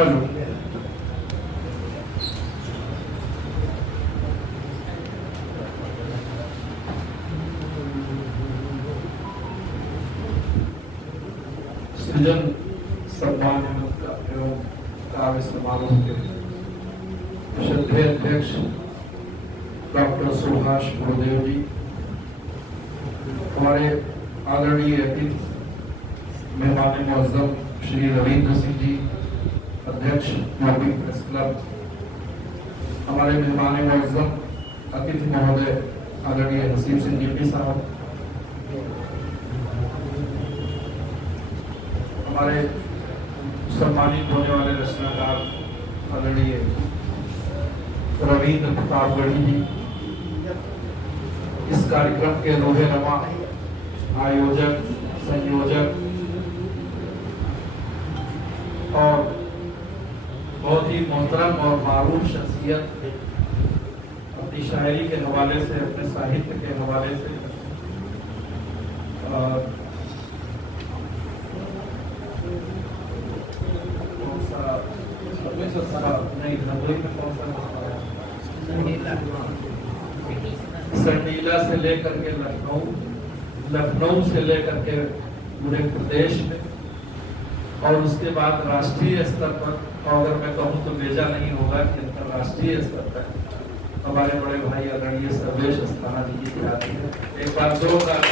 Hello सृजन सम्मान एवं काव्य समारोह के श्रद्धेय अध्यक्ष डॉक्टर सुभाष गुरुदेव जी, हमारे आदरणीय अतिथि मेहमान मुअज्जम श्री रविंद्र सिंह जी, अध्यक्ष यूपी प्रेस क्लब, हमारे मेहमान मुअज्जम अतिथि महोदय आदरणीय हसीब सिंह जी साहब, हमारे सम्मानित होने वाले रचनाकार आदरणीय रविंद्र प्रतापगढ़ी जी, इस कार्यक्रम के रोहे रवा आयोजक, संयोजक और बहुत ही मोहतरम और मारूफ शख्सियत, अपनी शायरी के हवाले से, अपने साहित्य के हवाले से सरनीला से लेकर के लखनऊ, लखनऊ से लेकर के पूरे प्रदेश में और उसके बाद राष्ट्रीय स्तर पर, और अगर मैं कहूँ तो बेजा नहीं होगा कि अंतर्राष्ट्रीय स्तर पर हमारे बड़े भाई आदरणीय सर्वेश अस्थाना जी की आती है। एक बार जोरदार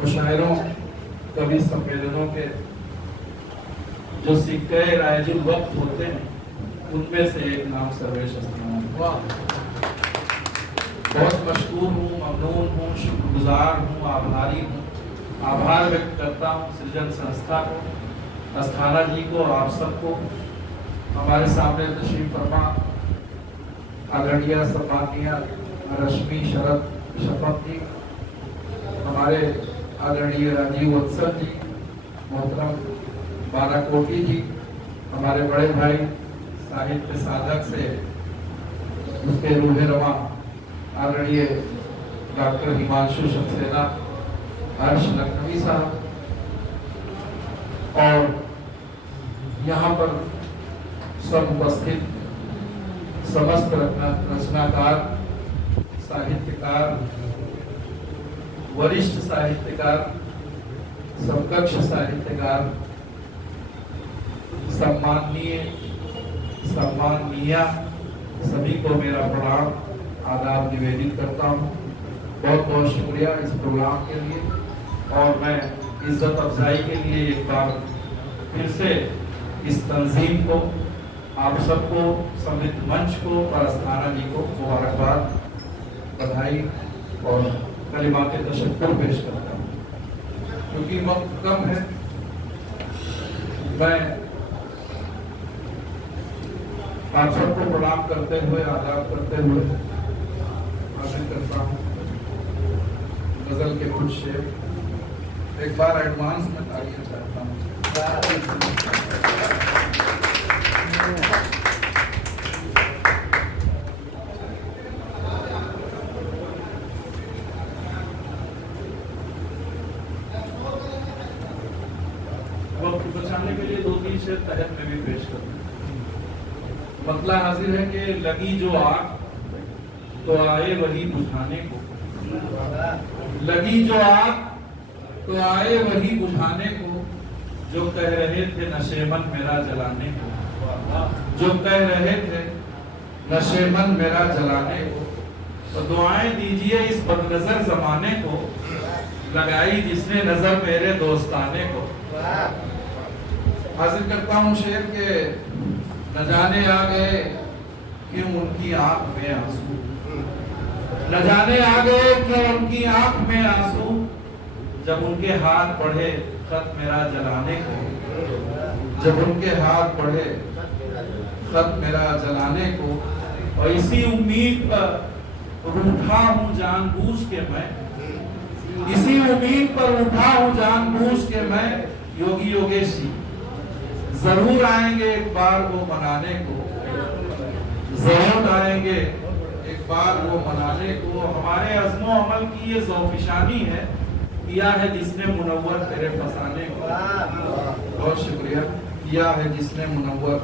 मुशायरों, कवि सम्मेलनों के जो सिक्के रायजुल वक्त होते हैं उनमें से एक नाम सर्वेश अस्थाना। बहुत मशहूर हूँ, ममनून हूँ, शुक्रगुजार हूँ, आभारी हूँ, आभार व्यक्त करता हूँ सृजन संस्था को, अस्थाना जी को और आप सबको। हमारे सामने तशरीफ फरमा आदरणीय सम्माननीय रश्मि शरद शफक जी, हमारे आदरणीय राजीव वत्सल जी, मोहतरम बाराकोटी जी, हमारे बड़े भाई साहित्य साधक से उसके रूहे रवा आदरणीय डॉक्टर हिमांशु सक्सेना, हर्ष लखनवी साहब, और यहाँ पर सब उपस्थित समस्त रचनाकार, साहित्यकार, वरिष्ठ साहित्यकार, समकक्ष साहित्यकार, सम्माननीय सभी को मेरा प्रणाम आदाब निवेदित करता हूँ। बहुत बहुत शुक्रिया इस प्रोग्राम के लिए, और मैं इज्जत अफजाई के लिए एक बार फिर से इस तंजीम को, आप सबको, समृद्ध मंच को और अस्थाना जी को मुबारकबाद, बधाई और कलिमात तशक्कुर पेश करता हूँ। क्योंकि वक्त कम है, मैं आप सबको प्रणाम करते हुए, आदाब करते हुए हासिल करता हूँ गजल के कुछ शेर। एक बार एडवांस में तालियां चाहता हूँ। वक्त बचाने के लिए 2-3 शेर तहत में भी पेश करूँ। मतला हाजिर है कि लगी जो आग तो आए वही बुझाने को, लगी जो आग तो आए वही बुझाने को, जो कह रहे थे नशेमन मेरा जलाने को, जो कह रहे थे नशेमन मेरा जलाने को, तो दुआएं दीजिए इस बदनजर जमाने को, लगाई जिसने नजर मेरे दोस्ताने को। हाजिर करता हूँ शेर के न जाने आ गए क्यों उनकी आंख में आंसू, न जाने आ गए क्यों उनकी आंख में आंसू, जब उनके हाथ बढ़े खत मेरा जलाने को, जब उनके हाथ बढ़े खत मेरा जलाने को, और इसी उम्मीद पर रूठा हूँ जानबूझ के मैं, इसी उम्मीद पर उठा हूँ जानबूझ के मैं, योगी योगेशी जरूर आएंगे एक बार वो मनाने को, जरूर आएंगे एक बार वो मनाने को। हमारे अज़्मो अमल की ये ज़ौफ़िशानी है किया है जिसने मुनव्वर तेरे फसाने को। बहुत शुक्रिया। किया है जिसने मुनव्वर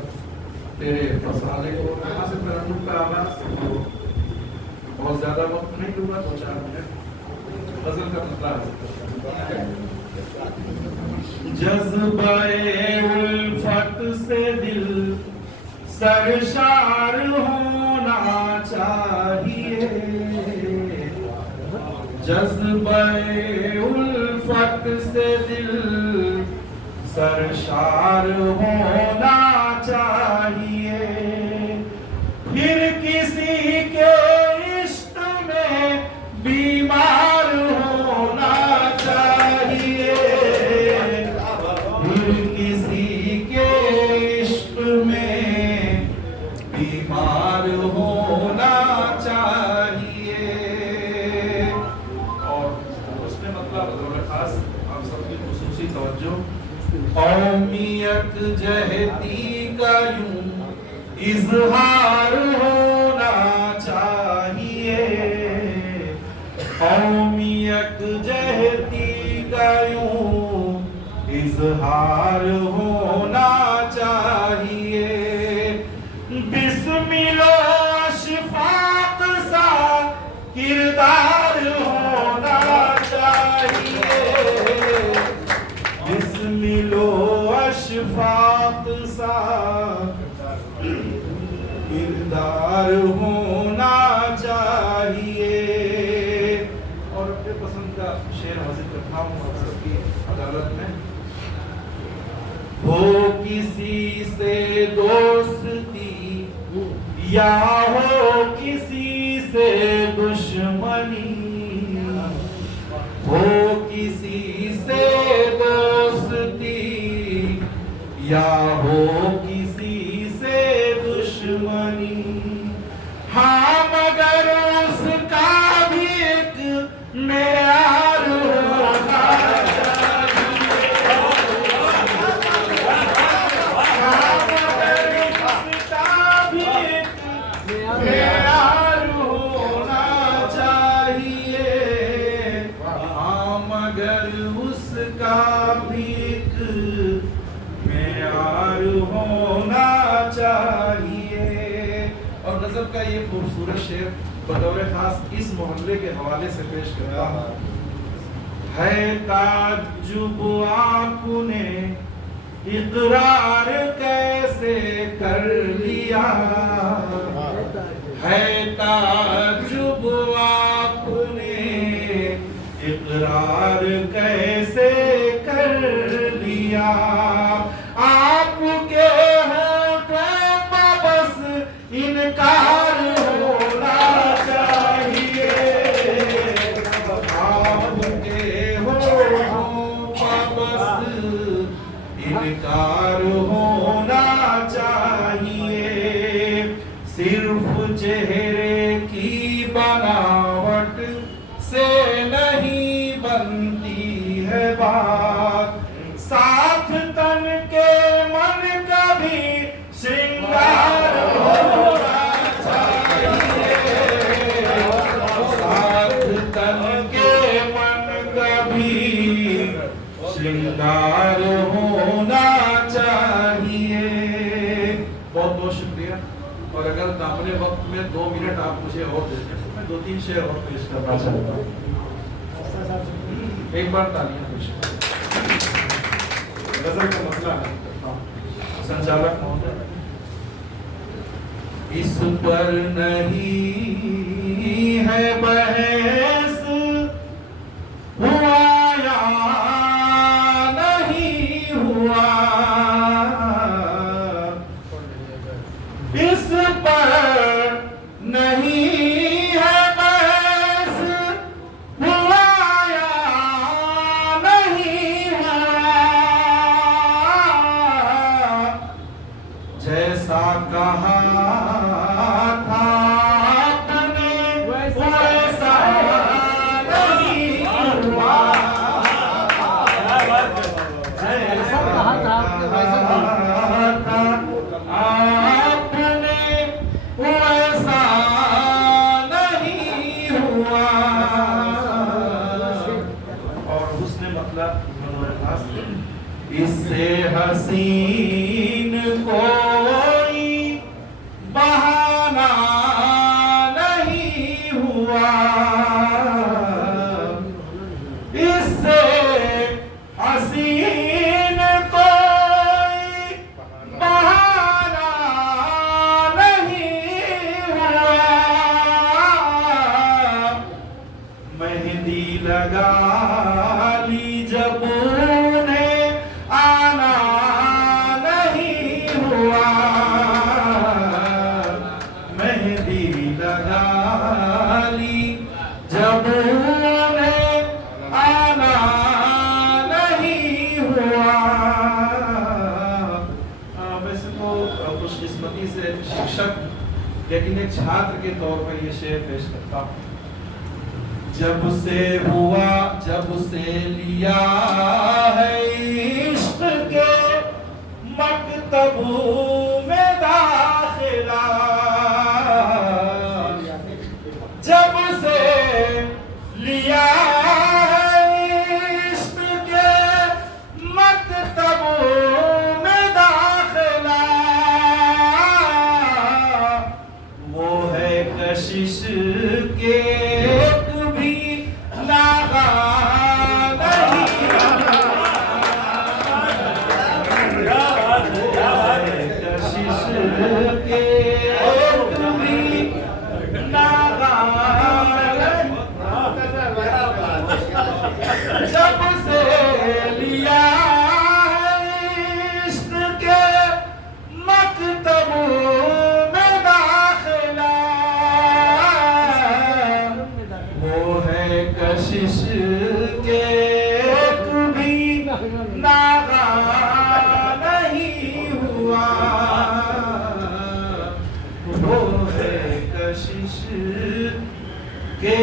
तेरे फसाने को। यहाँ से तरन्नुम का आवाज बहुत ज्यादा वक्त नहीं लूंगा, 2-4 मिनट। गजल का मतलब है जज्बाए उल्फत से दिल सरशार होना चाहिए, जज्बाए उल्फत से दिल सरशार होना चाहिए, फिर किसी के इश्क में बीमार होना चाहिए, फिर किसी के इश्क में बीमार होना चाहिए। और उसमें मतलब खास आप सबकी खुसूसी तवज्जो, कौमियत जहती का यूं इजहार होना चाहिए, कौमियत जहती का यूं इजहार होना चाहिए, बिस्मिल्लो अशफाक सा किरदार होना चाहिए, बिस्मिल्लो अशफाक सा किरदार होना चाहिए। और अपने पसंद का शेर हाजिर करता हूँ आप सबकी अदालत में। हो किसी से दोस्ती या हो किसी से दुश्मनी, हो किसी से दोस्ती या हो किसी से दुश्मनी, हाँ मगर उसका भी एक मेयार होना चाहिए, हाँ मगर उसका भी एक मेयार होना चाहिए, हाँ मगर उसका भी एक मेयार होना चाहिए। और गजल का ये खूबसूरत शेर बतौर खास इस मोहल्ले के हवाले से पेश करता हूँ। है ताज्जुब आपने इकरार कैसे कर लिया, है ताज्जुब आपने इकरार कैसे कर लिया, आपके होठों पर बस इनकार होना चाहिए, आपके होठों पर बस इनकार होना चाहिए, सिर्फ चेहरे की बनावट से नहीं बनती है बात, साथ तन के मन का भी श्रृंगार होना चाहिए, साथ तन के मन का भी श्रृंगार होना चाहिए। बहुत बहुत शुक्रिया। और अगर अपने वक्त में 2 मिनट आप मुझे और देते तो मैं 2-3 शेर और पेश करना चाहता हूँ। एक बार तालियां पेश करें। गजल का मसला है संचालक महोदय, इस पर नहीं है बहस, हुआ या नहीं हुआ, इस पर नहीं है बहस, हुआ या नहीं हुआ, जैसा कहा था आपने वैसा मतलब इससे हसीन कोई बहाना नहीं हुआ, इससे हसीन कोई बहाना नहीं हुआ, मेहंदी लगा ली जब उन्हें आना नहीं हुआ, मेहंदी लगा ली जब उन्हें आना नहीं हुआ। वैसे तो खुशकिस्मती से शिक्षक, लेकिन एक छात्र के तौर पर ये शेर पेश करता हूँ। जब से हुआ, जब से लिया है इश्क के मकतबों में दाखिला, जब से लिया है इश्क के मकतबों में दाखिला, वो है कशिश के जब से लिया इश्क के मकतबों में दाखिला, वो है कशिश के कभी नागा नहीं हुआ, वो है कशिश के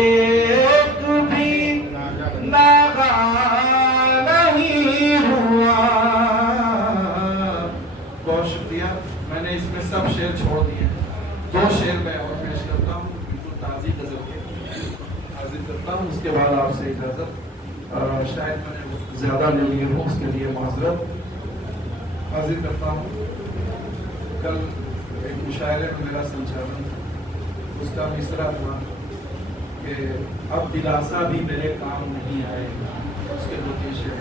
नागा नहीं हुआ। बहुत शुक्रिया। मैंने इसमें सब शेर छोड़ दिए, 2 शेर मैं और पेश करता हूँ, बिल्कुल ताज़ी गज़ल के हाजिर करता हूँ, उसके बाद आपसे इजाज़त। शायद मैंने ज़्यादा ले ली हूँ, उसके लिए माज़रत हाजिर करता हूँ। कल एक मुशायरे में मेरा संचालन, उसका मिसरा था कि अब दिलासा भी मेरे काम नहीं आएगा, उसके 2 शेर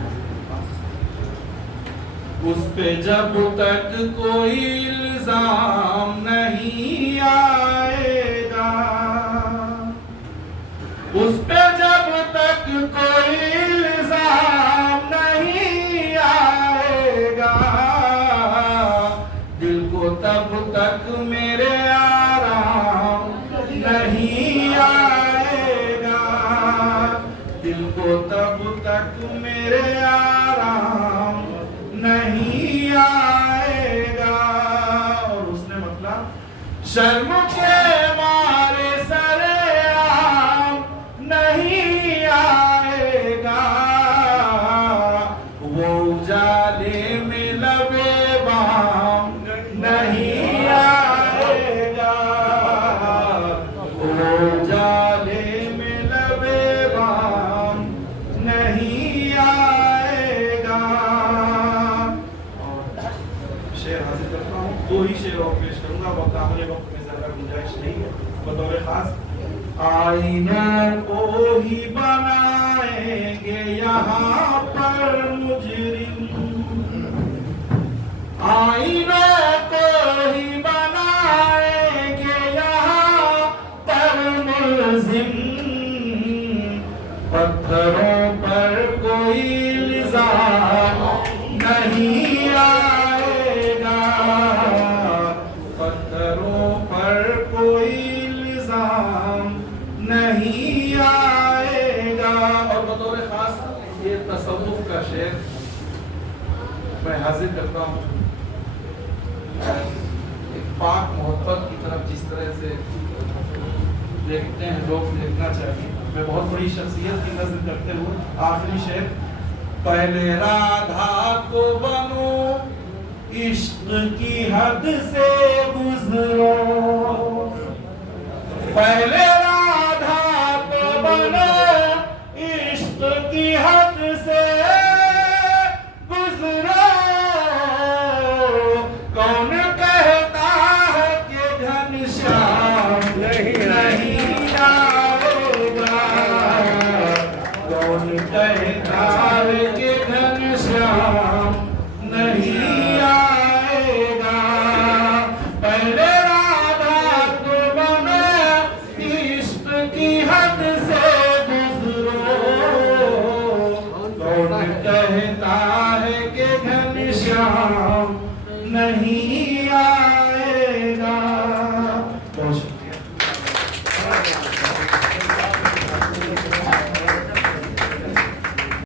उस पे जब तक कोई इल्जाम नहीं आएगा, उस पे जब तक कोई इल्जाम नहीं आएगा, दिल को तब तक मेरे आराम नहीं आएगा, दिल को तब तक मेरे आराम नहीं आएगा। और उसने मतलब शर्म के मारे सरेआम नहीं आएगा, वो उजाले में लबे बाम नहीं आएगा, वो उजाले में लबे बाम नहीं आएगा। शेर हाजिर करता हूँ, 2 ही शेर और पेश करूंगा, वक्त आखिरी वक्त में ज़्यादा गुंजाइश नहीं है। बतौर खास आईने को ही बनाएंगे यहाँ पर मुजरिम, आईने को ही बनाएंगे यहाँ पर मुलजिम, पत्थरों पर कोई इल्जाम नहीं आएगा, पत्थरों पर कोई इल्जाम नहीं आएगा। और बतौर खास ये तसव्वुफ का शेर मैं हाजिर करता हूँ। एक पाक मोहब्बत की तरफ जिस तरह से देखते हैं लोग, देखना चाहिए। मैं बहुत बड़ी शख्सियत की नज़र करते हुए आखिरी शेर, पहले राधा को बनो इश्क की हद से गुजरो, पहले राधा को बनो इश्क की हद से आएगा, कौन कहता है कि घनश्याम नहीं आएगा। पहले राधा को बने इश्क की हद से गुजरो, कौन कहता है कि घनश्याम नहीं